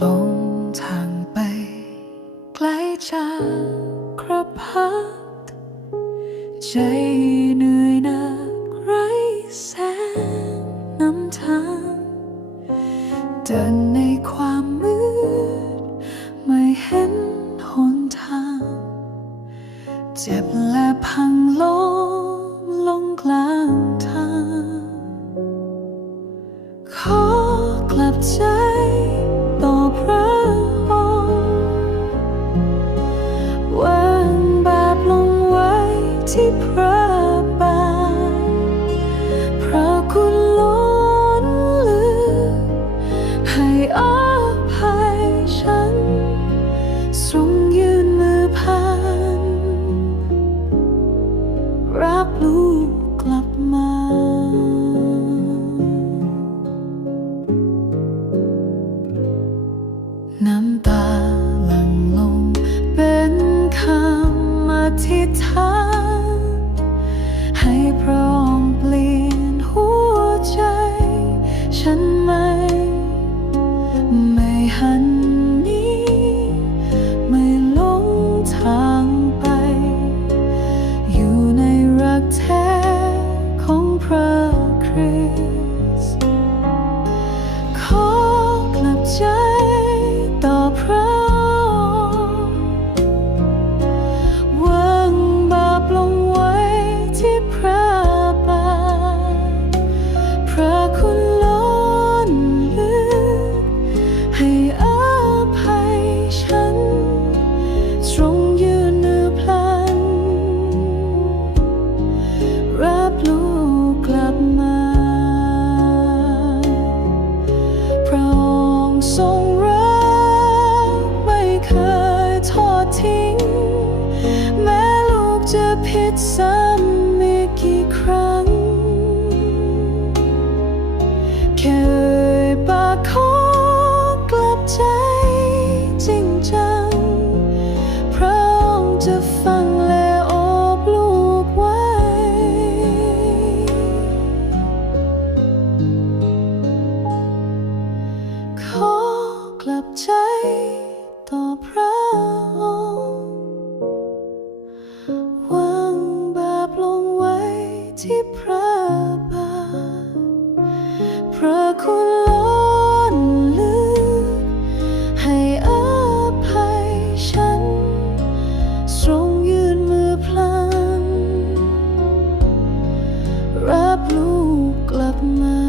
ลงทางไปไกลจากกระพัดใจเหนื่อยนักไรแสงนำทางเดินในความมืด ไม่เห็นหนทาง เจ็บและพัง อภัยฉันทรงยืนมือผ่านรับลูกกลับมา น้ำตาหลั่งลงเป็นคำอธิษฐาน ดซ้ำอีกกี่ครั้งแค่เอ่ยปากขอกลับใจจริงจัง พระองค์จะฟังและอบลูกไว้ ขอกลับใจต่อพระ ที่พระบาทพระคุณล้นลึกให้อภัยฉัน ทรงยืนมือพลังรับลูกกลับมา